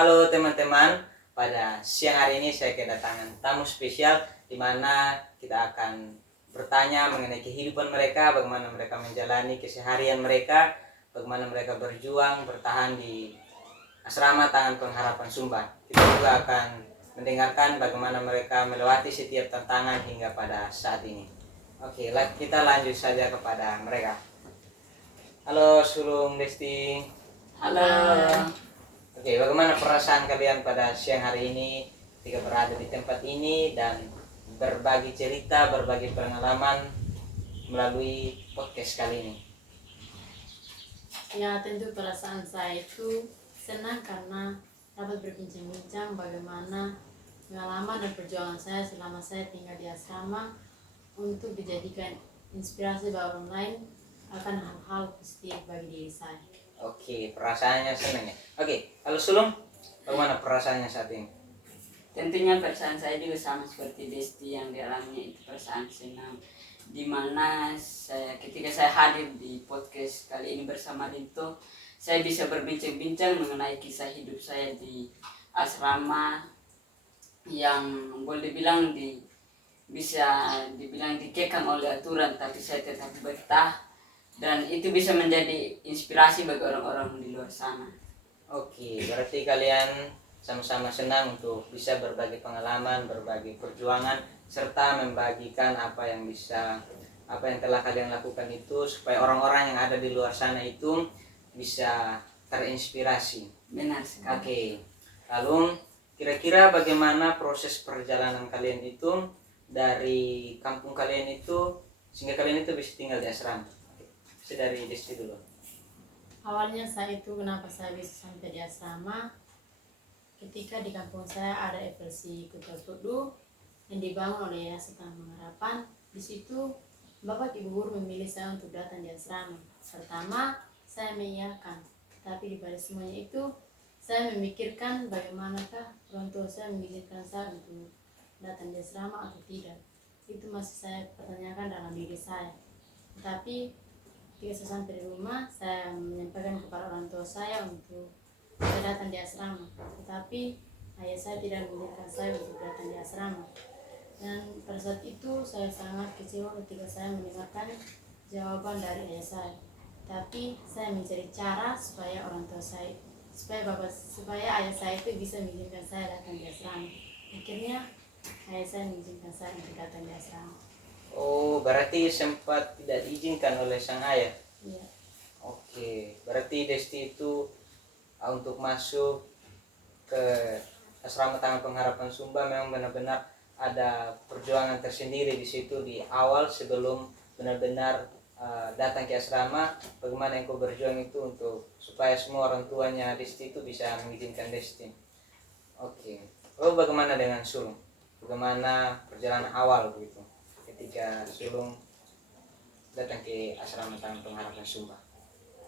Halo teman-teman, pada siang hari ini saya kedatangan tamu spesial di mana kita akan bertanya mengenai kehidupan mereka, bagaimana mereka menjalani keseharian mereka, bagaimana mereka berjuang bertahan di asrama Tangan Pengharapan Sumba. Kita juga akan mendengarkan bagaimana mereka melewati setiap tantangan hingga pada saat ini. Oke, kita lanjut saja kepada mereka. Halo Sulung Desti. Halo. Oke, bagaimana perasaan kalian pada siang hari ini ketika berada di tempat ini dan berbagi cerita, berbagi pengalaman melalui podcast kali ini? Ya, tentu perasaan saya itu senang karena dapat berbincang-bincang bagaimana pengalaman dan perjuangan saya selama saya tinggal di asrama untuk dijadikan inspirasi bagi orang lain akan hal-hal positif bagi diri saya. Oke, perasaannya senang ya. Oke, kalau Sulung, bagaimana perasaannya saat ini? Tentunya perasaan saya juga sama seperti Desti yang dialaminya, itu perasaan senang. Dimana ketika saya hadir di podcast kali ini bersama Dito, saya bisa berbincang-bincang mengenai kisah hidup saya di asrama yang boleh dibilang bisa dibilang dikekang oleh aturan, tapi saya tetap betah dan itu bisa menjadi inspirasi bagi orang-orang di luar sana. Oke, berarti kalian sama-sama senang untuk bisa berbagi pengalaman, berbagi perjuangan, serta membagikan apa yang telah kalian lakukan itu supaya orang-orang yang ada di luar sana itu bisa terinspirasi. Benar sekali. Oke, lalu kira-kira bagaimana proses perjalanan kalian itu dari kampung kalian itu sehingga kalian itu bisa tinggal di asrama? Bisa dari Desti dulu. Awalnya saya itu kenapa saya bisa sampai di asrama, ketika di kampung saya ada FLC Kuta Tudu yang dibangun oleh Yayasan Tangan Pengharapan. Di situ Bapak Ibu guru memilih saya untuk datang di asrama. Pertama, saya mengiyakan, tapi di balik semuanya itu saya memikirkan bagaimanakah orang tua saya mengizinkan saya untuk datang di asrama atau tidak. Itu masih saya pertanyakan dalam diri saya. Tapi ketika saya sampai di rumah, saya menyampaikan kepada orang tua saya untuk saya datang di asrama. Tetapi ayah saya tidak mengizinkan saya untuk datang di asrama. Dan pada saat itu saya sangat kecewa ketika saya mendengarkan jawaban dari ayah saya. Tapi saya mencari cara supaya orang tua saya, supaya ayah saya itu bisa mengizinkan saya datang di asrama. Akhirnya ayah saya mengizinkan saya untuk datang di asrama. Oh, berarti sempat tidak diizinkan oleh sang ayah. Iya. Oke, berarti Desti itu untuk masuk ke asrama Tangan Pengharapan Sumba memang benar-benar ada perjuangan tersendiri di situ di awal sebelum benar-benar datang ke asrama. Bagaimana yang kau berjuang itu untuk supaya semua orang tuanya Desti itu bisa mengizinkan Desti. Oke, lalu bagaimana dengan Sulung? Bagaimana perjalanan awal begitu ketika Sulung datang ke asrama Tangan Pengharapan Sumba?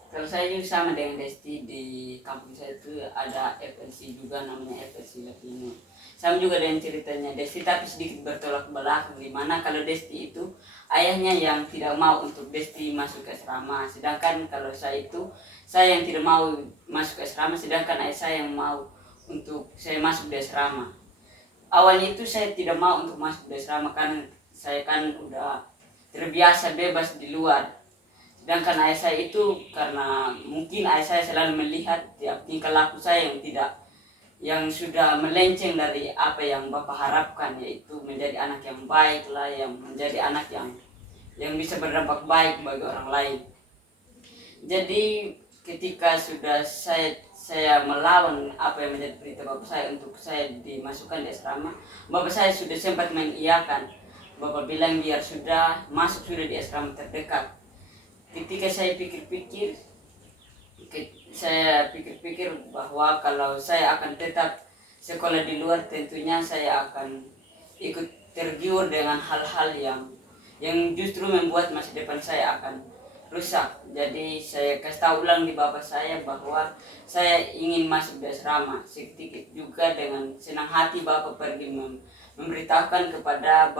Kalau saya juga sama dengan Desti, di kampung saya itu ada FLC juga, namanya FLC Latino. Sama juga dengan ceritanya Desti, tapi sedikit bertolak belakang, di mana kalau Desti itu ayahnya yang tidak mau untuk Desti masuk ke asrama, sedangkan kalau saya itu saya yang tidak mau masuk ke asrama, sedangkan ayah saya yang mau untuk saya masuk di asrama. Awalnya itu saya tidak mau untuk masuk di asrama karena saya kan udah terbiasa bebas di luar. Sedangkan ayah saya itu karena mungkin ayah saya selalu melihat tiap tingkah laku saya yang sudah melenceng dari apa yang Bapak harapkan, yaitu menjadi anak yang baik lah, yang menjadi anak yang bisa berdampak baik bagi orang lain. Jadi ketika sudah saya melawan apa yang menjadi perintah Bapak saya untuk saya dimasukkan di asrama, Bapak saya sudah sempat mengiyakan. Bapak bilang biar sudah masuk sudah di asrama terdekat. Ketika saya pikir-pikir bahwa kalau saya akan tetap sekolah di luar, tentunya saya akan ikut tergiur dengan hal-hal yang justru membuat masa depan saya akan rusak. Jadi saya kasih tahu ulang di bapak saya bahwa saya ingin masuk di asrama. Sedikit juga dengan senang hati bapak pergi memberitahukan kepada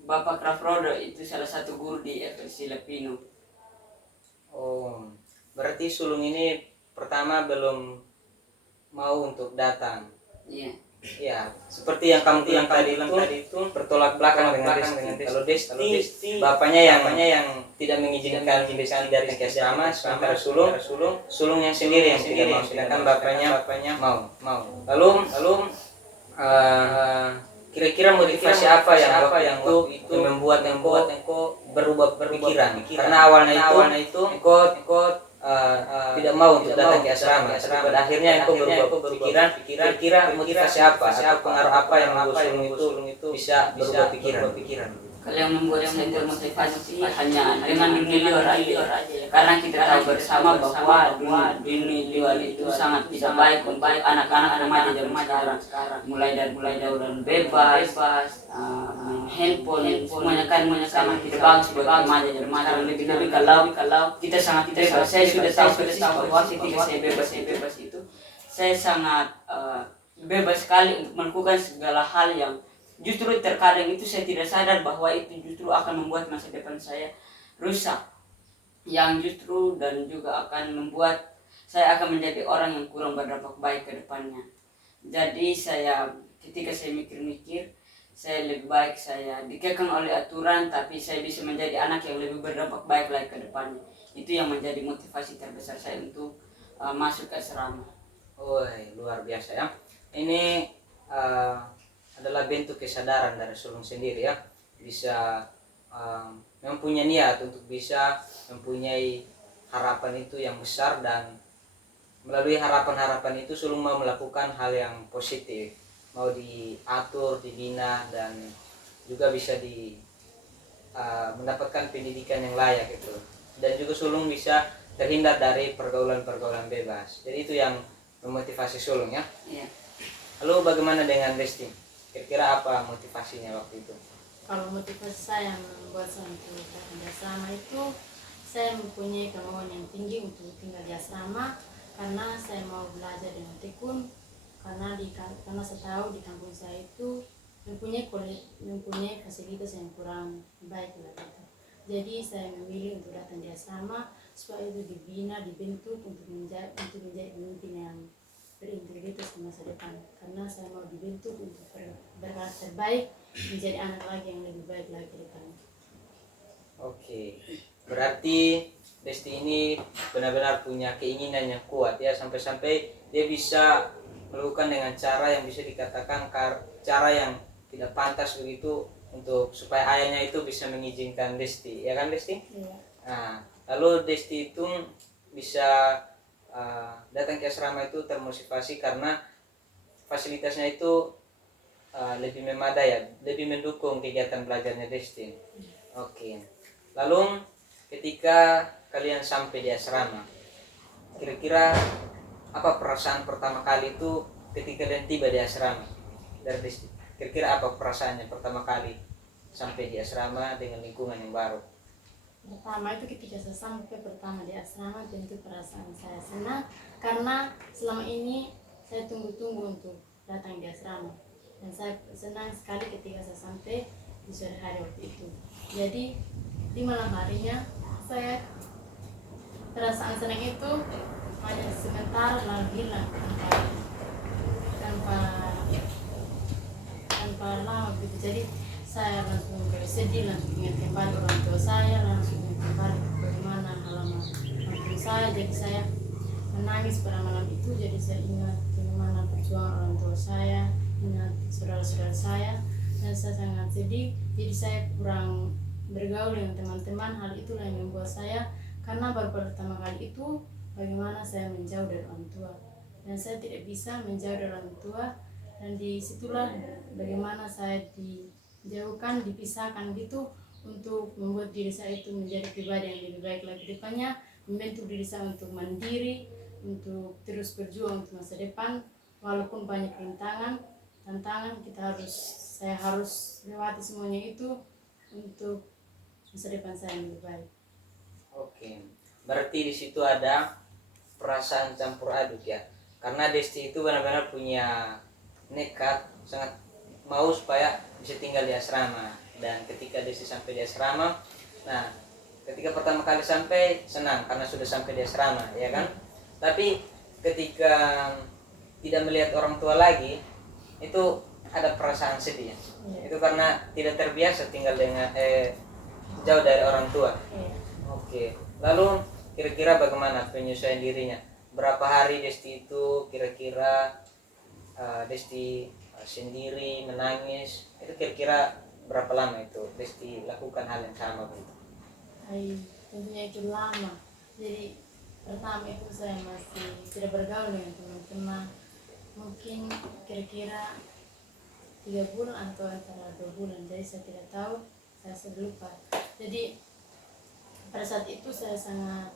Bapak Krafrodo, itu salah satu guru di FLC Latino. Oh, berarti Sulung ini pertama belum mau untuk datang. Iya. Ya, seperti yang kamu bilang tadi itu bertolak belakang dengan Desti. Kalau Desti bapaknya yang tidak mengizinkan Desti datang ke asrama, sementara sulungnya sendiri yang tidak mau, sedangkan bapaknya mau. Lalu kira-kira motivasi apa yang waktu itu membuat engkau berubah pikiran? Karena awalnya itu engkau tidak mau untuk datang ke asrama, tapi pada akhirnya engkau berubah pikiran. Kira-kira motivasi apa atau pengaruh apa yang membuat sulung itu bisa berubah pikiran? Kalau yang membuat saya termotivasi hanya dengan dunia luar aja. Karena kita tahu bersama bahwa dunia luar itu sangat tidak baik untuk anak-anak remaja zaman sekarang. Mulai dari bebas, main handphone, semuanya sangat tidak bagus buat remaja zaman sekarang. Lebih kalau kita sangat bebas. Saya sudah tahu bahwa ketika saya bebas itu, saya sangat bebas sekali untuk melakukan segala hal yang justru terkadang itu saya tidak sadar bahwa itu justru akan membuat masa depan saya rusak, yang justru dan juga akan membuat saya akan menjadi orang yang kurang berdampak baik ke depannya. Jadi ketika saya mikir-mikir, saya lebih baik saya dikekang oleh aturan, tapi saya bisa menjadi anak yang lebih berdampak baik lagi ke depannya. Itu yang menjadi motivasi terbesar saya untuk masuk ke asrama. Woi, luar biasa ya. Ini adalah bentuk kesadaran dari sulung sendiri ya, bisa mempunyai niat untuk bisa mempunyai harapan itu yang besar, dan melalui harapan-harapan itu sulung mau melakukan hal yang positif, mau diatur, dibina, dan juga bisa mendapatkan pendidikan yang layak itu, dan juga sulung bisa terhindar dari pergaulan-pergaulan bebas. Jadi itu yang memotivasi sulung ya. Iya. Lalu bagaimana dengan Desti? Kira-kira apa motivasinya waktu itu? Kalau motivasi saya membuat saya untuk datang di asrama itu, saya mempunyai kemauan yang tinggi untuk tinggal di asrama, karena saya mau belajar dengan tekun. Karena saya tahu di kampung saya itu mempunyai fasilitas yang kurang baik lah gitu. Jadi saya memilih untuk datang di asrama supaya itu dibina, dibentuk untuk menjadi pemimpin yang berintegritas di masa depan. Karena saya mau dibentuk untuk berkarakter baik, menjadi anak lagi yang lebih baik lagi ke depan. Oke, berarti Desti ini benar-benar punya keinginan yang kuat ya, sampai-sampai dia bisa melakukan dengan cara yang bisa dikatakan cara yang tidak pantas begitu, untuk supaya ayahnya itu bisa mengizinkan Desti, ya kan Desti? Iya. Nah, lalu Desti itu bisa datang ke asrama itu termotivasi karena fasilitasnya itu lebih memadai ya, lebih mendukung kegiatan belajarnya Desti. Oke. Lalu ketika kalian sampai di asrama, kira-kira apa perasaan pertama kali itu ketika kalian tiba di asrama dari Desti? Kira-kira apa perasaannya pertama kali sampai di asrama dengan lingkungan yang baru? Pertama itu ketika saya sampai pertama di asrama, tentu perasaan saya senang, karena selama ini saya tunggu-tunggu untuk datang di asrama, dan saya senang sekali ketika saya sampai di sore hari waktu itu. Jadi di malam harinya saya perasaan senang itu hanya sebentar lalu hilang tanpa lama gitu. Jadi saya langsung bersedih, langsung ingat kembali orang tua saya, langsung ingat kembali bagaimana halaman kampung saya. Jadi saya menangis pada malam itu. Jadi saya ingat bagaimana perjuangan orang tua saya, ingat saudara-saudara saya, dan saya sangat sedih. Jadi saya kurang bergaul dengan teman-teman. Hal itulah yang membuat saya, karena baru pertama kali itu bagaimana saya menjauh dari orang tua, dan saya tidak bisa menjauh dari orang tua, dan disitulah bagaimana saya dijauhkan, dipisahkan gitu, untuk membuat diri saya itu menjadi pribadi yang lebih baik lagi depannya, membentuk diri saya untuk mandiri, untuk terus berjuang untuk masa depan. Walaupun banyak tantangan, saya harus lewati semuanya itu untuk masa depan saya yang lebih baik. Oke, berarti di situ ada perasaan campur aduk ya, karena Desti itu benar-benar punya nekat, sangat mau supaya bisa tinggal di asrama. Dan ketika Desti sampai di asrama, nah ketika pertama kali sampai senang karena sudah sampai di asrama, ya kan? Tapi ketika tidak melihat orang tua lagi, itu ada perasaan sedih ya. Iya. Itu karena tidak terbiasa tinggal dengan jauh dari orang tua. Iya. Oke, lalu kira-kira bagaimana penyesuaian dirinya? Berapa hari Desti itu kira-kira Desti sendiri menangis? Itu kira-kira berapa lama itu Desti lakukan hal yang sama begitu? Tentunya itu lama. Jadi pertama itu saya masih tidak bergaul dengan teman-teman. Mungkin kira-kira 3 bulan atau antara 2 bulan. Jadi saya tidak tahu, saya sudah lupa. Jadi pada saat itu saya sangat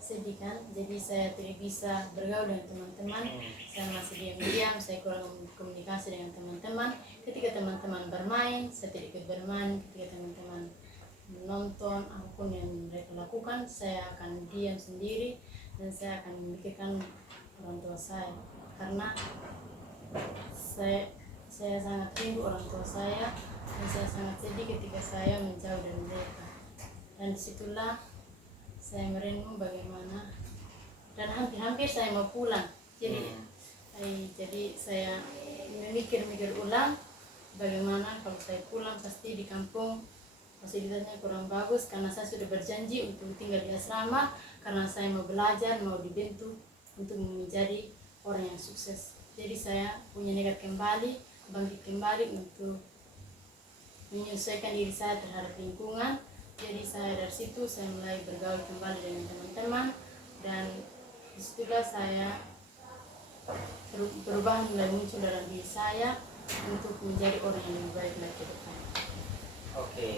sedih kan. Jadi saya tidak bisa bergaul dengan teman-teman. Saya masih diam-diam, saya kurang komunikasi dengan teman-teman. Ketika teman-teman bermain, saya tidak ikut bermain. Ketika teman-teman menonton apapun yang mereka lakukan, saya akan diam sendiri dan saya akan memikirkan orang tua saya, karena saya sangat rindu orang tua saya dan saya sangat sedih ketika saya menjauh dari mereka. Dan disitulah saya merenung bagaimana, dan hampir-hampir saya mau pulang. Jadi saya memikir-mikir ulang bagaimana kalau saya pulang, pasti di kampung fasilitasnya kurang bagus, karena saya sudah berjanji untuk tinggal di asrama karena saya mau belajar, mau dibentuk untuk menjadi orang yang sukses. Jadi saya punya nekat kembali, bangkit kembali untuk menyesuaikan diri saya terhadap lingkungan. Jadi saya dari situ saya mulai bergaul kembali dengan teman-teman, dan disitulah saya perubahan mulai muncul dalam diri saya untuk menjadi orang yang lebih baik lagi ke depan. Oke,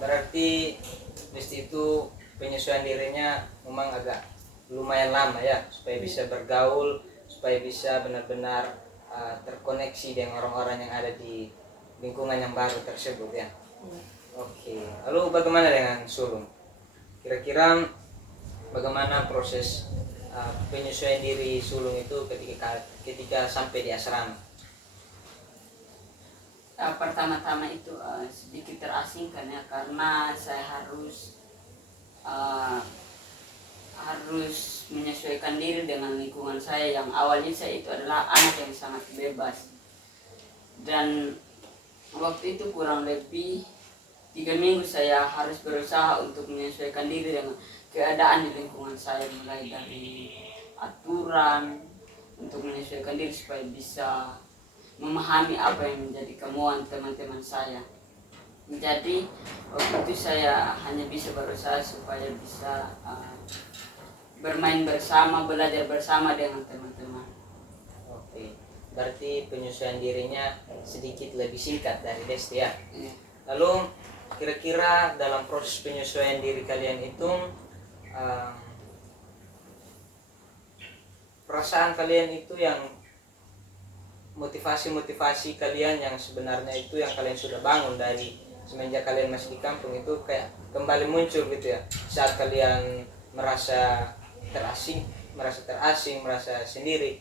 berarti Desti itu penyesuaian dirinya memang agak lumayan lama ya, supaya bisa bergaul, supaya bisa benar-benar terkoneksi dengan orang-orang yang ada di lingkungan yang baru tersebut ya. Oke, lalu bagaimana dengan sulung? Kira-kira bagaimana proses penyesuaian diri sulung itu ketika sampai di asrama? Pertama-tama itu sedikit terasingkan ya, karena saya harus menyesuaikan diri dengan lingkungan saya yang awalnya saya itu adalah anak yang sangat bebas. Dan waktu itu kurang lebih 3 minggu saya harus berusaha untuk menyesuaikan diri dengan keadaan di lingkungan saya, mulai dari aturan untuk menyesuaikan diri supaya bisa memahami apa yang menjadi kemauan teman-teman saya. Jadi waktu itu saya hanya bisa berusaha supaya bisa bermain bersama, belajar bersama dengan teman-teman. Oke, berarti penyesuaian dirinya sedikit lebih singkat dari Desti ya. Iya. Lalu kira-kira dalam proses penyesuaian diri kalian itu perasaan kalian itu yang motivasi kalian yang sebenarnya itu yang kalian sudah bangun dari semenjak kalian masih di kampung itu kayak kembali muncul gitu ya, saat kalian merasa terasing, merasa sendiri,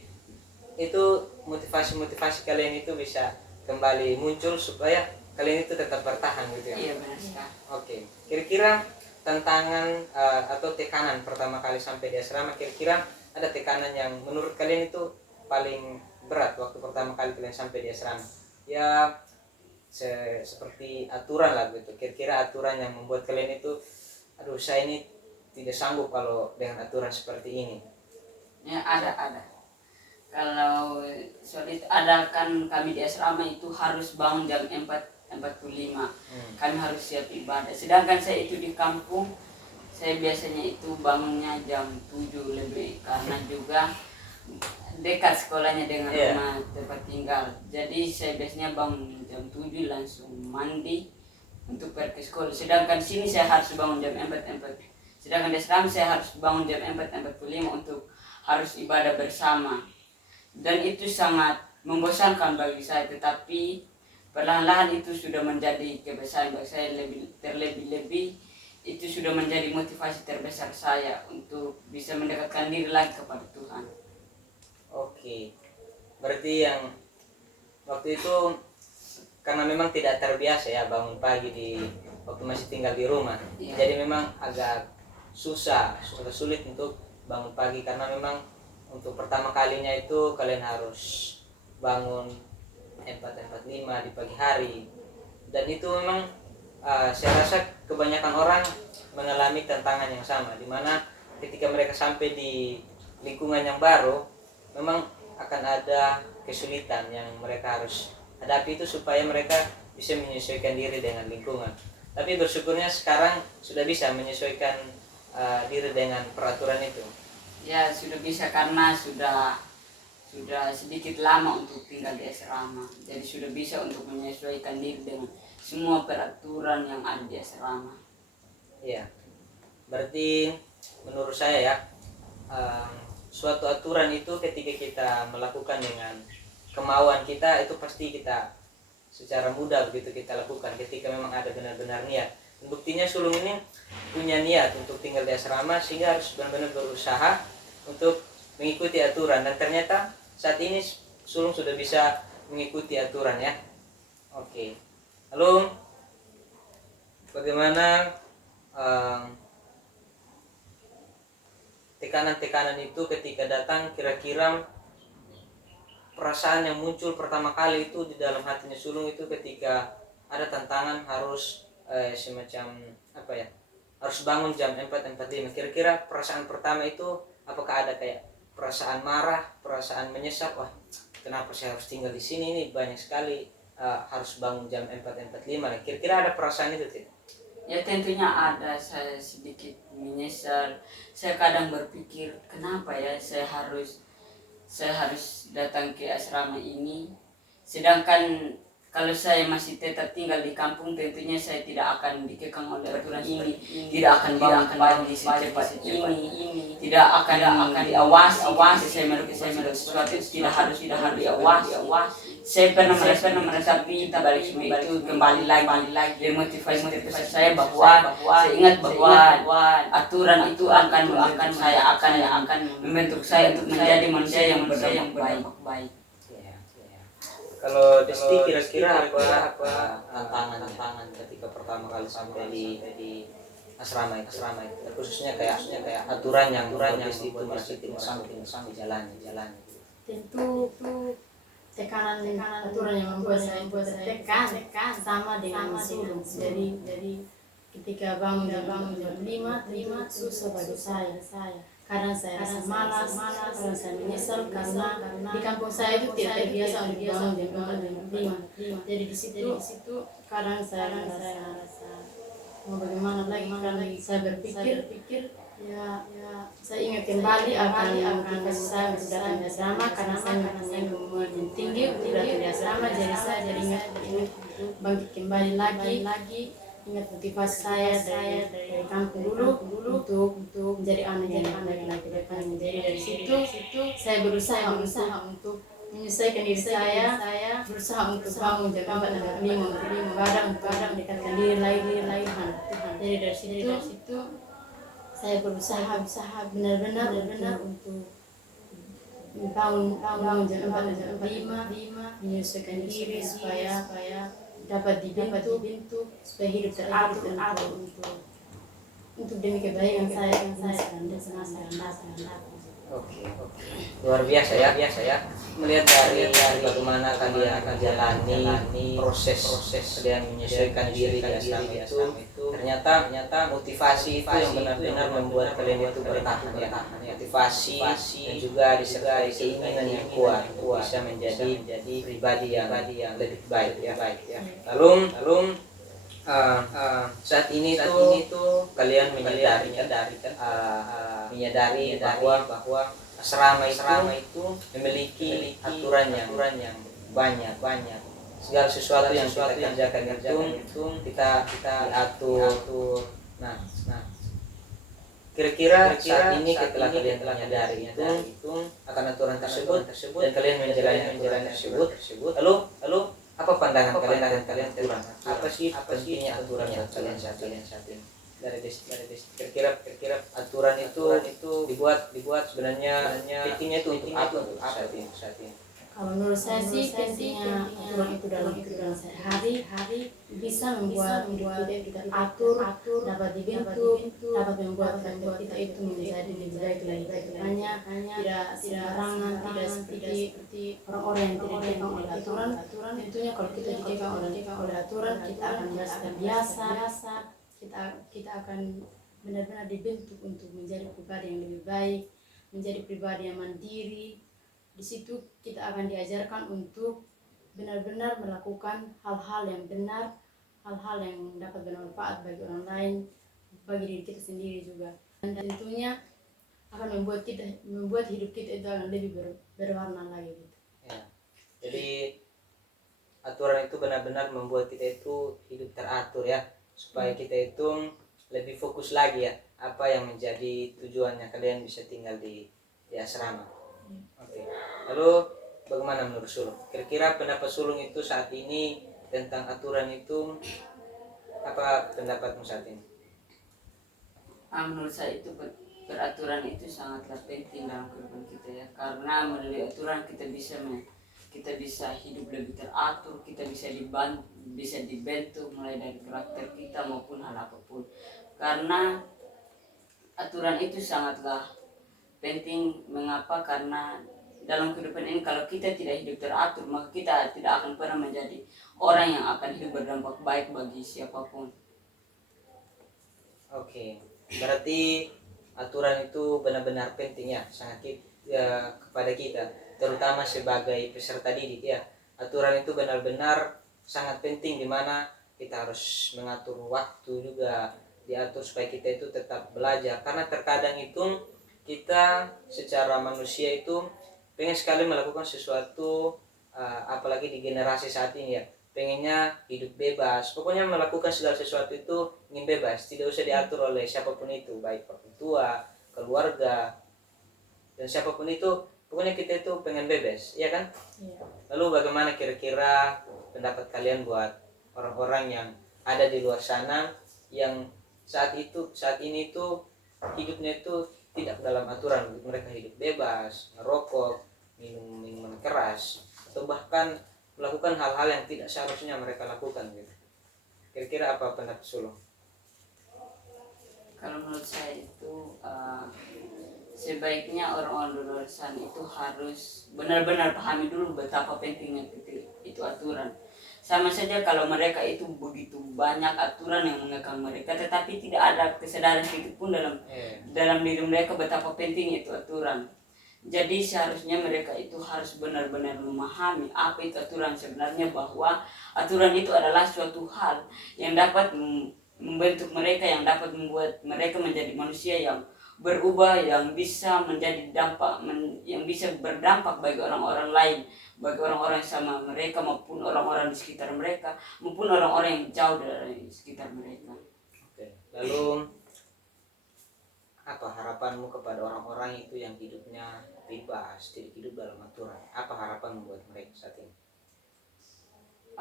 itu motivasi kalian itu bisa kembali muncul supaya kalian itu tetap bertahan gitu ya. Iya, benar sekali. Oke, kira-kira tantangan atau tekanan pertama kali sampai di asrama, kira-kira ada tekanan yang menurut kalian itu paling berat waktu pertama kali kalian sampai di asrama? Ya seperti aturan lah gitu, kira-kira aturan yang membuat kalian itu aduh saya ini tidak sanggup kalau dengan aturan seperti ini. Ya, ada. Kalau soal itu ada, kan kami di asrama itu harus bangun jam 4.45. Kami harus siap ibadah. Sedangkan saya itu di kampung, saya biasanya itu bangunnya jam 7 lebih, karena juga dekat sekolahnya dengan rumah tempat tinggal. Jadi saya biasanya bangun jam 7 langsung mandi untuk pergi ke sekolah. Sedangkan sini saya harus bangun jam 4. Sedangkan di asrama saya harus bangun jam 4.45 untuk harus ibadah bersama. Dan itu sangat membosankan bagi saya, tetapi perlahan-lahan itu sudah menjadi kebiasaan bagi saya. Terlebih-lebih itu sudah menjadi motivasi terbesar saya untuk bisa mendekatkan diri lagi kepada Tuhan. Oke, berarti yang waktu itu karena memang tidak terbiasa ya bangun pagi waktu masih tinggal di rumah, jadi memang agak sulit untuk bangun pagi karena memang untuk pertama kalinya itu kalian harus bangun 4.45 di pagi hari, dan itu memang saya rasa kebanyakan orang mengalami tantangan yang sama, di mana ketika mereka sampai di lingkungan yang baru memang akan ada kesulitan yang mereka harus hadapi itu supaya mereka bisa menyesuaikan diri dengan lingkungan. Tapi bersyukurnya sekarang sudah bisa menyesuaikan diri dengan peraturan itu. Ya sudah bisa karena sudah sedikit lama untuk tinggal di asrama, jadi sudah bisa untuk menyesuaikan diri dengan semua peraturan yang ada di asrama. Iya, berarti menurut saya ya, suatu aturan itu ketika kita melakukan dengan kemauan kita itu pasti kita secara mudah begitu kita lakukan ketika memang ada benar-benar niat. Dan buktinya sulung ini punya niat untuk tinggal di asrama sehingga harus benar-benar berusaha untuk mengikuti aturan, dan ternyata saat ini sulung sudah bisa mengikuti aturan ya. Oke. Lalu bagaimana tekanan-tekanan itu ketika datang, kira-kira perasaan yang muncul pertama kali itu di dalam hatinya sulung itu ketika ada tantangan harus semacam apa ya, harus bangun jam 4.45. Kira-kira perasaan pertama itu apakah ada kayak perasaan marah, perasaan menyesal, wah kenapa saya harus tinggal di sini, ini banyak sekali harus bangun jam 4.45. Kira-kira ada perasaan itu tidak? Ya tentunya ada, saya sedikit menyesal. Saya kadang berpikir kenapa ya saya harus datang ke asrama ini, sedangkan kalau saya masih tetap tinggal di kampung tentunya saya tidak akan dikekang oleh aturan ini, tidak akan bangun pagi secepat ini, tidak akan diawasi. Saya melakukan sesuatu tidak harus diawasi. Saya pernah merasa pinta balik semua itu kembali lagi dan motivasi saya bahwa saya ingat bahwa aturan itu akan membentuk saya untuk menjadi manusia yang baik. Kalau Desti kira-kira apa tantangan ketika pertama kali sampai di asrama itu, khususnya kayak aturan yang Desti itu masih tidak sampai jalan. Tentu tekanan aturan yang membuat saya tertekan sama dengan sulung. Jadi ketika bangun jam 5 susah bagi saya. Kadang saya rasa malas, kadang saya menyesal karena di kampung saya itu tidak terbiasa untuk bangun jam 5. Jadi di situ kadang saya rasa mau bagaimana lagi, karena saya berpikir ya saya ingat kembali akan motivasi saya untuk datang di asrama karena saya mempunyai kemampuan tinggi untuk datang di asrama. Jadi saya ingat bangkit kembali lagi, ingat motivasi saya dari kampung dulu untuk menjadi anak laki-laki depan. Jadi dari situ saya berusaha untuk menyesuaikan diri saya, berusaha untuk bangun jam 4.45 untuk kadang dekatkan diri lagi Tuhan. Jadi dari situ saya berusaha benar-benar untuk bangun jam 4.45, menyesuaikan diri supaya dapat dibentuk supaya hidup teratur untuk demi kebaikan saya dan senang. Oke. Luar biasa ya. Melihat dari bagaimana kalian akan jalani proses kalian menyesuaikan diri di asrama itu, ternyata motivasi itu yang benar-benar membuat kalian itu bertahan ya. Motivasi dan juga disertai keinginan yang kuat bisa menjadi pribadi yang lebih baik ya. Lalu saat ini tuh kalian menyadari bahwa asrama itu memiliki aturan yang banyak. Segala sesuatu yang kita kerjakan itu kita atur. Nah, kira-kira saat ini setelah kalian menyadari itu akan aturan tersebut dan kalian menjalani tersebut, lalu apa pandangan kalian aturan? Apa sih pentingnya aturan buat kalian saat ini? Dari kira-kira aturan itu dibuat sebenarnya pentingnya itu untuk apa saat ini? Kalau menurut saya sih pentingnya aturan itu dalam kehidupan sehari-hari bisa membuat hidup kita itu teratur, dapat dibentuk, dapat membuat karakter kita itu menjadi lebih baik lagi ke depannya, tidak sembarangan, tidak seperti orang-orang yang tidak dikekang oleh aturan. Tentunya kalau kita dikekang oleh aturan, kita akan merasa biasa, kita akan benar-benar dibentuk untuk menjadi pribadi yang lebih baik, menjadi pribadi yang mandiri. Di situ kita akan diajarkan untuk benar-benar melakukan hal-hal yang benar, hal-hal yang dapat bermanfaat bagi orang lain, bagi diri kita sendiri juga. Dan tentunya akan membuat hidup kita itu akan lebih berwarna lagi gitu. Ya. Jadi aturan itu benar-benar membuat kita itu hidup teratur ya, supaya kita itu lebih fokus lagi ya apa yang menjadi tujuannya kalian bisa tinggal di asrama. Oke. Lalu bagaimana menurut Sulung? Kira-kira pendapat Sulung itu saat ini tentang aturan itu, apa pendapatmu saat ini? Menurut saya itu peraturan itu sangatlah penting dalam kehidupan kita ya, karena melalui aturan kita bisa hidup lebih teratur, kita bisa dibentuk mulai dari karakter kita maupun hal apapun. Karena aturan itu sangatlah penting. Mengapa? Karena dalam kehidupan ini kalau kita tidak hidup teratur, maka kita tidak akan pernah menjadi orang yang akan hidup berdampak baik bagi siapapun. Oke. Berarti aturan itu benar-benar penting ya, sangat ya, kepada kita, terutama sebagai peserta didik ya. Aturan itu benar-benar sangat penting, di mana kita harus mengatur waktu juga, diatur supaya kita itu tetap belajar. Karena terkadang itu kita secara manusia itu pengen sekali melakukan sesuatu, apalagi di generasi saat ini ya, pengennya hidup bebas, pokoknya melakukan segala sesuatu itu ingin bebas, tidak usah diatur oleh siapapun itu, baik orang tua, keluarga, dan siapapun itu, pokoknya kita itu pengen bebas, ya kan? Iya. Lalu bagaimana kira-kira pendapat kalian buat orang-orang yang ada di luar sana yang saat ini itu hidupnya itu tidak dalam aturan, mereka hidup bebas, merokok, minum minuman keras, atau bahkan melakukan hal-hal yang tidak seharusnya mereka lakukan gitu. Kira-kira apa pendapat Sulung? Kalau menurut saya itu sebaiknya orang-orang di luar sana itu harus benar-benar pahami dulu betapa pentingnya itu aturan. Sama saja kalau mereka itu begitu banyak aturan yang mengekang mereka, tetapi tidak ada kesadaran sedikit pun dalam diri mereka betapa pentingnya itu aturan. Jadi seharusnya mereka itu harus benar-benar memahami apa itu aturan sebenarnya, bahwa aturan itu adalah suatu hal yang dapat membentuk mereka, yang dapat membuat mereka menjadi manusia yang berubah, yang bisa menjadi yang bisa berdampak bagi orang-orang lain, bagi orang-orang sama mereka maupun orang-orang di sekitar mereka maupun orang-orang yang jauh dari sekitar mereka. Oke. Lalu apa harapanmu kepada orang-orang itu yang hidupnya bebas, tidak hidup dalam aturan? Apa harapanmu buat mereka saat ini?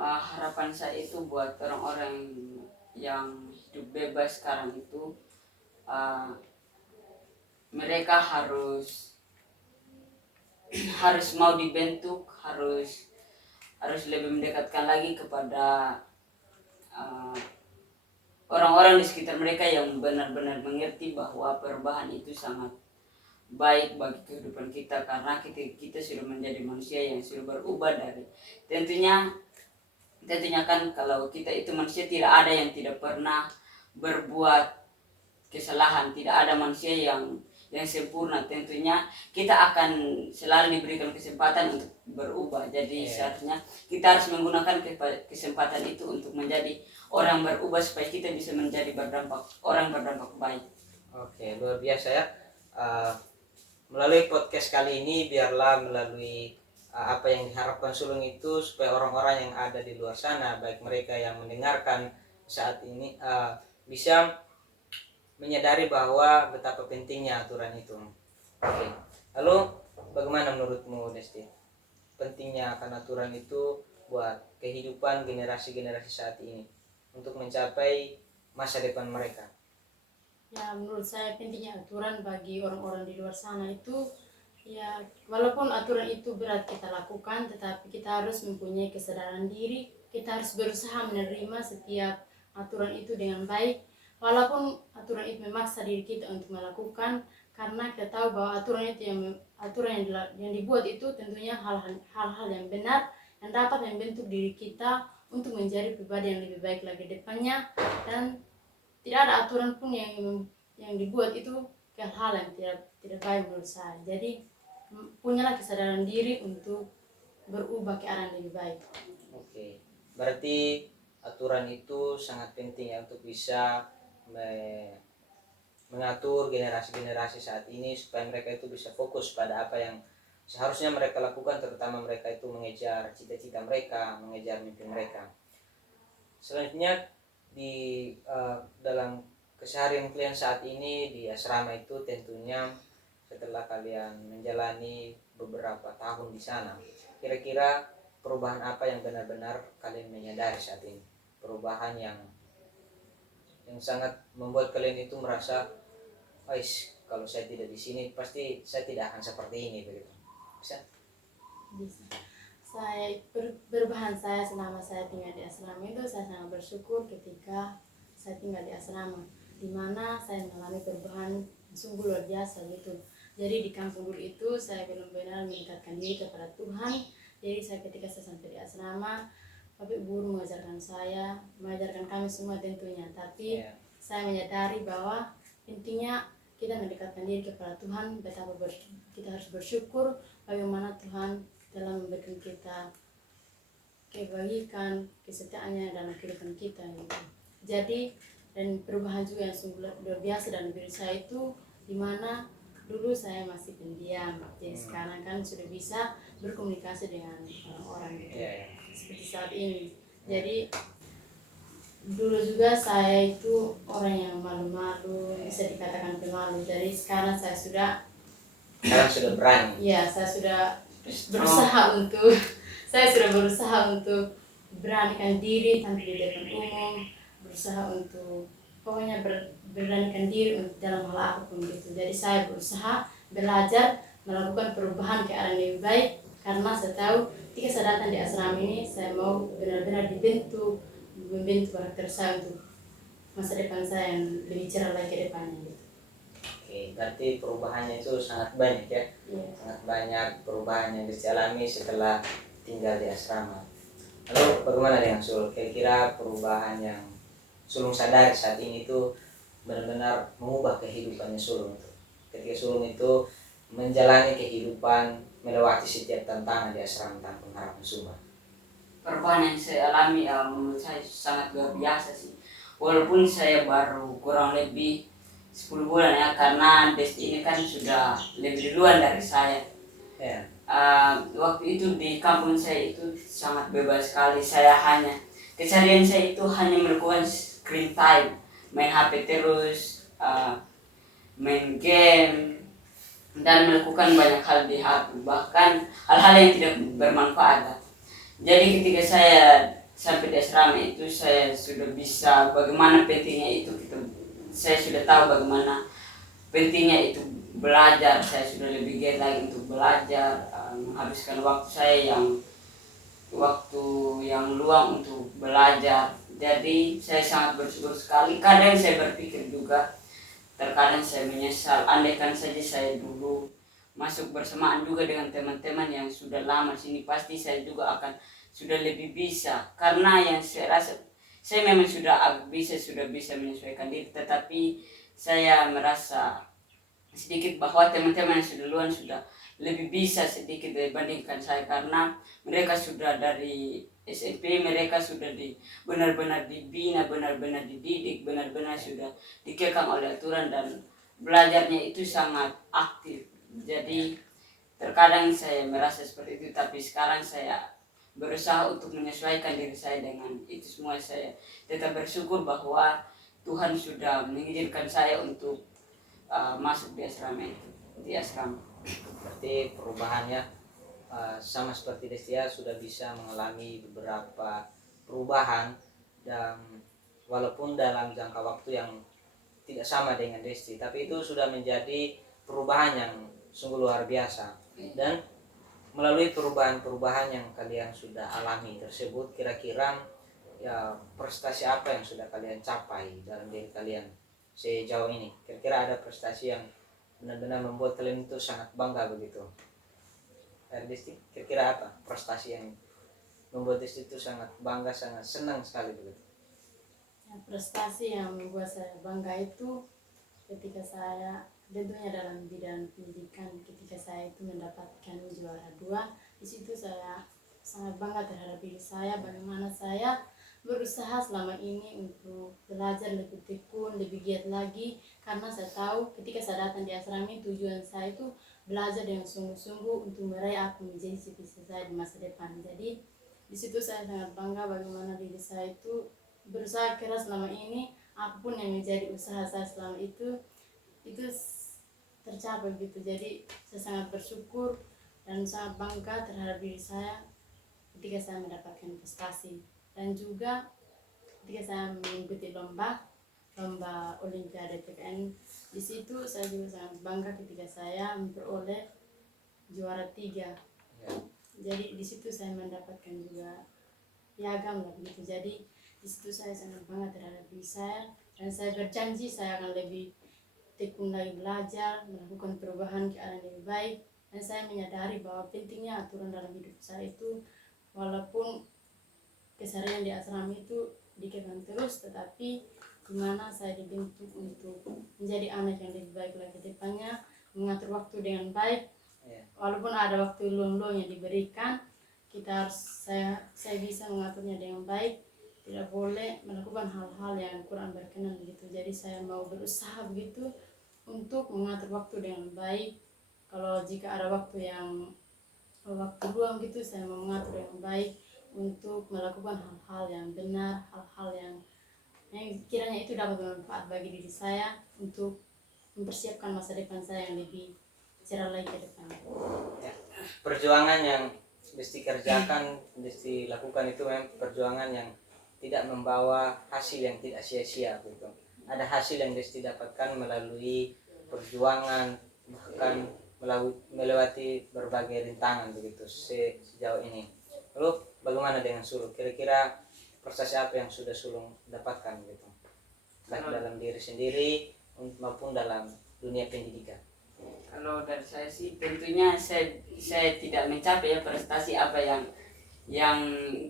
Harapan saya itu buat orang-orang yang hidup bebas sekarang itu, mereka harus mau dibentuk, harus lebih mendekatkan lagi kepada orang-orang di sekitar mereka yang benar-benar mengerti bahwa perubahan itu sangat baik bagi kehidupan kita, karena kita sudah menjadi manusia yang sudah berubah dari tentunya kan kalau kita itu manusia, tidak ada yang tidak pernah berbuat kesalahan, tidak ada manusia yang sempurna. Tentunya kita akan selalu diberikan kesempatan untuk berubah. Jadi seharusnya kita harus menggunakan kesempatan itu untuk menjadi orang berubah, supaya kita bisa menjadi orang berdampak baik. Oke, luar biasa ya. Melalui podcast kali ini, biarlah melalui apa yang diharapkan Sulung itu, supaya orang-orang yang ada di luar sana, baik mereka yang mendengarkan saat ini, bisa menyadari bahwa betapa pentingnya aturan itu. Oke. Lalu bagaimana menurutmu, Desti? Pentingnya akan aturan itu buat kehidupan generasi-generasi saat ini untuk mencapai masa depan mereka. Ya, menurut saya pentingnya aturan bagi orang-orang di luar sana itu Ya, walaupun aturan itu berat kita lakukan, tetapi kita harus mempunyai kesadaran diri. Kita harus berusaha menerima setiap aturan itu dengan baik. Walaupun aturan itu memaksa diri kita untuk melakukan, karena kita tahu bahwa aturan yang dibuat itu tentunya hal-hal yang benar yang dapat membentuk diri kita untuk menjadi pribadi yang lebih baik lagi depannya. Dan tidak ada aturan pun yang dibuat itu ke hal yang tidak baik menurut saya. Jadi punyalah kesadaran diri untuk berubah ke arah yang lebih baik. Oke, berarti aturan itu sangat penting ya untuk bisa mengatur generasi-generasi saat ini supaya mereka itu bisa fokus pada apa yang seharusnya mereka lakukan, terutama mereka itu mengejar cita-cita mereka, mengejar mimpi mereka. Selanjutnya di dalam keseharian kalian saat ini di asrama itu, tentunya setelah kalian menjalani beberapa tahun di sana, kira-kira perubahan apa yang benar-benar kalian menyadari saat ini? Perubahan yang sangat membuat kalian itu merasa, kalau saya tidak di sini pasti saya tidak akan seperti ini, begitu. Bisa. Saya berbahan saya selama saya tinggal di asrama itu, saya sangat bersyukur ketika saya tinggal di asrama, di mana saya mengalami perubahan sungguh luar biasa gitu. Jadi di kampung dulu itu saya benar-benar meningkatkan diri kepada Tuhan. Jadi ketika saya sampai di asrama, Bapak guru mengajarkan kami semua tentunya. Tapi saya menyadari bahwa intinya kita mendekatkan diri kepada Tuhan, betapa kita harus bersyukur bagaimana Tuhan telah memberikan kita kebaikan, kesetiaannya dalam kehidupan kita gitu. Jadi dan perubahan juga yang sungguh luar biasa dalam diri saya itu, dimana dulu saya masih pendiam, jadi sekarang kan sudah bisa berkomunikasi dengan orang-orang gitu, seperti saat ini. Jadi dulu juga saya itu orang yang malu-malu, bisa dikatakan pemalu. Jadi sekarang saya sudah berani. Ya, saya sudah berusaha untuk beranikan diri tampil di depan umum, berusaha untuk pokoknya beranikan diri dalam hal apapun gitu. Jadi saya berusaha belajar melakukan perubahan ke arah yang lebih baik, karena saya tahu ketika saya datang di asrama ini, saya mau benar-benar membentuk karakter saya untuk masa depan saya yang lebih cerah lagi ke depannya gitu. Oke, berarti perubahannya itu sangat banyak ya. Sangat banyak perubahan yang dialami setelah tinggal di asrama. Lalu bagaimana dengan Sul? Kira-kira perubahan yang Sulung sadari saat ini itu benar-benar mengubah kehidupannya Sulung itu, ketika Sulung itu menjalani kehidupan melewati setiap tantangan di asrama Tampung Harapan Sumba? Perubahan yang saya alami menurut saya sangat luar biasa sih. Walaupun saya baru kurang lebih 10 bulan ya, karena Desti ini kan sudah lebih duluan dari saya. Waktu itu di kampung saya itu sangat bebas sekali. Keseharian saya itu hanya melakukan screen time, main HP terus, main game, dan melakukan banyak hal di HP, bahkan hal-hal yang tidak bermanfaat. Jadi ketika saya sampai di asrama itu, saya sudah bisa bagaimana pentingnya itu gitu. Saya sudah tahu bagaimana pentingnya itu belajar. Saya sudah lebih giat lagi untuk belajar, menghabiskan waktu yang luang untuk belajar. Jadi saya sangat bersyukur sekali. Kadang saya berpikir juga, terkadang saya menyesal, andaikan saja saya dulu masuk bersamaan juga dengan teman-teman yang sudah lama sini, pasti saya juga akan sudah lebih bisa. Karena yang saya rasa, saya memang sudah bisa menyesuaikan diri, tetapi saya merasa sedikit bahwa teman-teman yang sudah duluan sudah lebih bisa sedikit dibandingkan saya, karena mereka sudah dari SMP, mereka sudah benar-benar dibina, benar-benar dididik, benar-benar sudah dikekang oleh aturan, dan belajarnya itu sangat aktif. Jadi terkadang saya merasa seperti itu, tapi sekarang saya berusaha untuk menyesuaikan diri saya dengan itu semua. Saya tetap bersyukur bahwa Tuhan sudah mengizinkan saya untuk masuk di asrama itu, di asrama. Berarti perubahannya sama seperti Destia, sudah bisa mengalami beberapa perubahan, dan walaupun dalam jangka waktu yang tidak sama dengan Desti, tapi itu sudah menjadi perubahan yang sungguh luar biasa. Dan melalui perubahan-perubahan yang kalian sudah alami tersebut, kira-kira ya prestasi apa yang sudah kalian capai dalam diri kalian sejauh ini? Kira-kira ada prestasi yang benar-benar membuat kalian itu sangat bangga begitu? Disti, kira-kira apa prestasi yang membuat Disti itu sangat bangga, sangat senang sekali begitu? Ya, prestasi yang membuat saya bangga itu ketika saya tentunya dalam bidang pendidikan, ketika saya itu mendapatkan juara 2, di situ saya sangat bangga terhadap diri saya, bagaimana saya berusaha selama ini untuk belajar lebih tekun, lebih giat lagi, karena saya tahu ketika saya datang di asrama ini tujuan saya itu belajar dengan sungguh-sungguh untuk meraih apa menjadi cita-cita saya di masa depan. Jadi di situ saya sangat bangga bagaimana diri saya itu berusaha keras selama ini, apapun yang menjadi usaha saya selama itu tercapai gitu. Jadi saya sangat bersyukur dan sangat bangga terhadap diri saya ketika saya mendapatkan prestasi. Dan juga ketika saya mengikuti lomba Olimpiade PKN, di situ saya juga sangat bangga ketika saya memperoleh juara 3. Jadi di situ saya mendapatkan juga piagam lah begitu. Jadi di situ saya sangat bangga terhadap diri saya, dan saya berjanji saya akan lebih tekun lagi belajar, melakukan perubahan ke arah yang lebih baik. Dan saya menyadari bahwa pentingnya aturan dalam hidup saya itu, walaupun keseharian di asrama itu dikekang terus, tetapi dimana saya dibentuk untuk menjadi anak yang lebih baik lagi ke depannya, mengatur waktu dengan baik. Walaupun ada waktu luang-luang yang diberikan, kita harus saya bisa mengaturnya dengan baik, tidak boleh melakukan hal-hal yang kurang berkenan begitu. Jadi saya mau berusaha begitu untuk mengatur waktu dengan baik. Kalau jika ada waktu luang gitu, saya mau mengatur dengan baik untuk melakukan hal-hal yang benar, hal-hal yang kiranya itu dapat bermanfaat bagi diri saya untuk mempersiapkan masa depan saya yang lebih cerah lagi ke depan. Ya, perjuangan yang Desti kerjakan, Desti lakukan itu memang perjuangan yang tidak membawa hasil yang tidak sia-sia gitu. Ada hasil yang Desti dapatkan melalui perjuangan, bahkan melewati berbagai rintangan begitu sejauh ini. Lalu bagaimana dengan Sulung? Kira-kira prestasi apa yang sudah Sulung dapatkan gitu, baik dalam diri sendiri maupun dalam dunia pendidikan? Kalau dari saya sih tentunya saya tidak mencapai ya prestasi apa yang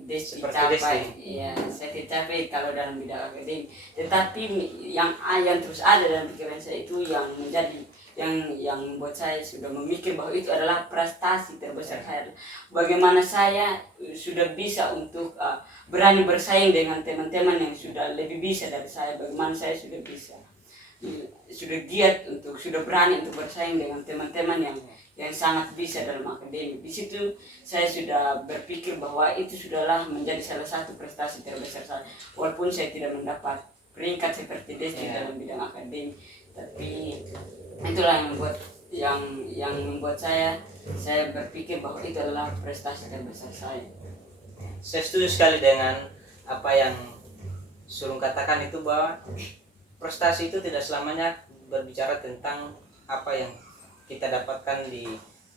Desti capai. Ya, saya tidak capai kalau dalam bidang akademik. Tetapi yang terus ada dalam pikiran saya itu yang menjadi yang membuat saya sudah memikir bahwa itu adalah prestasi terbesar saya. Bagaimana saya sudah bisa untuk berani bersaing dengan teman-teman yang sudah lebih bisa dari saya. Bagaimana saya sudah giat sudah berani untuk bersaing dengan teman-teman yang sangat bisa dalam akademik. Di situ saya sudah berpikir bahwa itu sudahlah menjadi salah satu prestasi terbesar saya. Walaupun saya tidak mendapat peringkat seperti Desti dalam bidang akademik, tapi itulah yang membuat saya berpikir bahwa itu adalah prestasi terbesar saya. Saya setuju sekali dengan apa yang Sulung katakan itu, bahwa prestasi itu tidak selamanya berbicara tentang apa yang kita dapatkan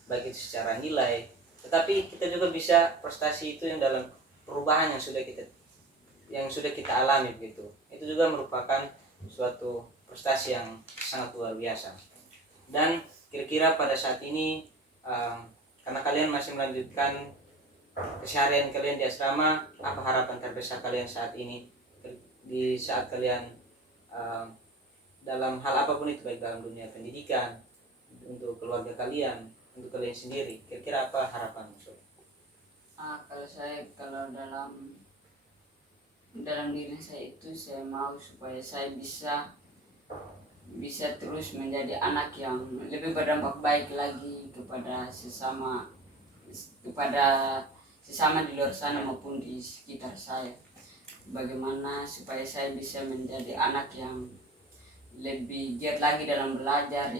baik itu secara nilai, tetapi kita juga bisa prestasi itu yang dalam perubahan yang sudah kita alami begitu. Itu juga merupakan suatu prestasi yang sangat luar biasa. Dan kira-kira pada saat ini karena kalian masih melanjutkan keseharian kalian di asrama, apa harapan terbesar kalian saat ini di saat kalian dalam hal apapun itu, baik dalam dunia pendidikan, untuk keluarga kalian, untuk kalian sendiri, kira-kira apa harapan? Kalau dalam diri saya itu, saya mau supaya saya bisa terus menjadi anak yang lebih berdampak baik lagi kepada sesama di luar sana maupun di sekitar saya. Bagaimana supaya saya bisa menjadi anak yang lebih giat lagi dalam belajar,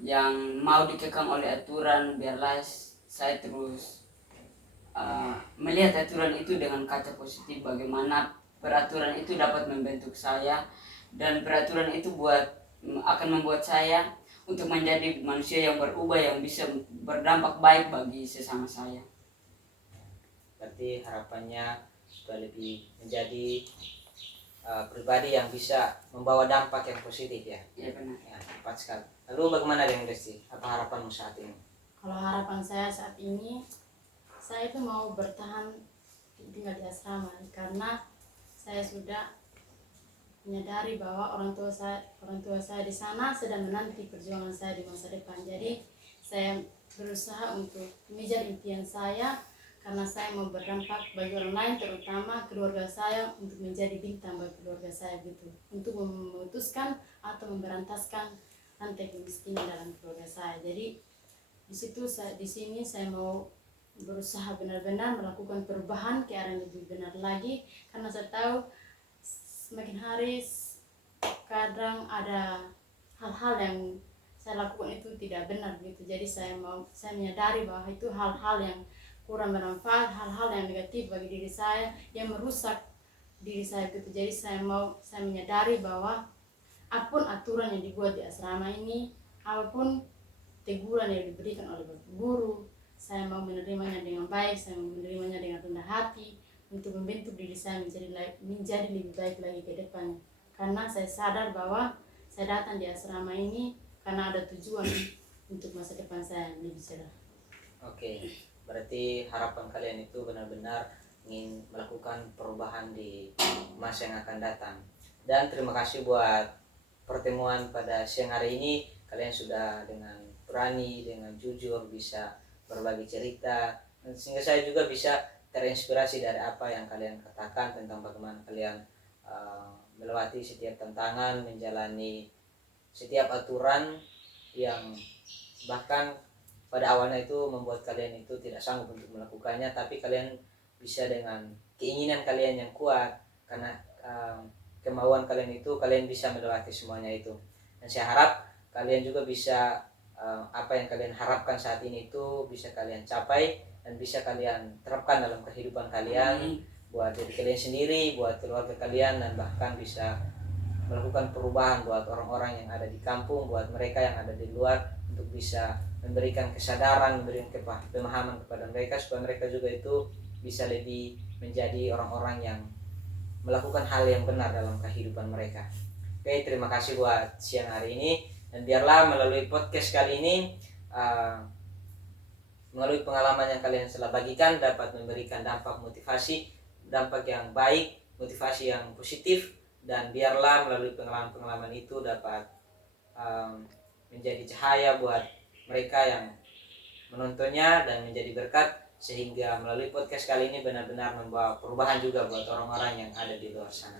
yang mau dikekang oleh aturan. Biarlah saya terus melihat aturan itu dengan kaca positif, bagaimana peraturan itu dapat membentuk saya, dan peraturan itu akan membuat saya untuk menjadi manusia yang berubah, yang bisa berdampak baik bagi sesama saya. Berarti harapannya supaya lebih menjadi pribadi yang bisa membawa dampak yang positif ya. Ya benar. Ya, tepat sekali. Lalu bagaimana dengan Desti? Apa harapanmu saat ini? Kalau harapan saya saat ini, saya itu mau bertahan tinggal di asrama karena saya sudah menyadari bahwa orang tua saya di sana sedang menanti perjuangan saya di masa depan. Jadi saya berusaha untuk mengejar impian saya karena saya mau berdampak bagi orang lain, terutama keluarga saya, untuk menjadi bintang bagi keluarga saya gitu, untuk memutuskan atau memberantaskan rantai kemiskinan dalam keluarga saya. Jadi di sini saya mau berusaha benar-benar melakukan perubahan ke arah yang lebih benar lagi, karena saya tahu semakin hari kadang ada hal-hal yang saya lakukan itu tidak benar gitu. Jadi saya menyadari bahwa itu hal-hal yang kurang bermanfaat, hal-hal yang negatif bagi diri saya, yang merusak diri saya gitu. Jadi saya menyadari bahwa apapun aturan yang dibuat di asrama ini, apapun teguran yang diberikan oleh guru, saya mau menerimanya dengan baik, saya mau menerimanya dengan rendah hati untuk membentuk diri saya menjadi lebih baik lagi ke depannya. Karena saya sadar bahwa saya datang di asrama ini karena ada tujuan untuk masa depan saya yang lebih cerah. Oke, berarti harapan kalian itu benar-benar ingin melakukan perubahan di masa yang akan datang. Dan terima kasih buat pertemuan pada siang hari ini. Kalian sudah dengan berani, dengan jujur bisa berbagi cerita, sehingga saya juga bisa terinspirasi dari apa yang kalian katakan tentang bagaimana kalian melewati setiap tantangan, menjalani setiap aturan yang bahkan pada awalnya itu membuat kalian itu tidak sanggup untuk melakukannya, tapi kalian bisa dengan keinginan kalian yang kuat, karena kemauan kalian itu kalian bisa melewati semuanya itu. Dan saya harap kalian juga bisa apa yang kalian harapkan saat ini itu bisa kalian capai dan bisa kalian terapkan dalam kehidupan kalian, buat diri kalian sendiri, buat keluarga kalian, dan bahkan bisa melakukan perubahan buat orang-orang yang ada di kampung, buat mereka yang ada di luar, untuk bisa memberikan kesadaran, memberikan pemahaman kepada mereka supaya mereka juga itu bisa lebih menjadi orang-orang yang melakukan hal yang benar dalam kehidupan mereka. Oke, terima kasih buat siang hari ini, dan biarlah melalui podcast kali ini melalui pengalaman yang kalian telah bagikan dapat memberikan dampak motivasi, dampak yang baik, motivasi yang positif, dan biarlah melalui pengalaman-pengalaman itu dapat menjadi cahaya buat mereka yang menontonnya dan menjadi berkat, sehingga melalui podcast kali ini benar-benar membawa perubahan juga buat orang-orang yang ada di luar sana.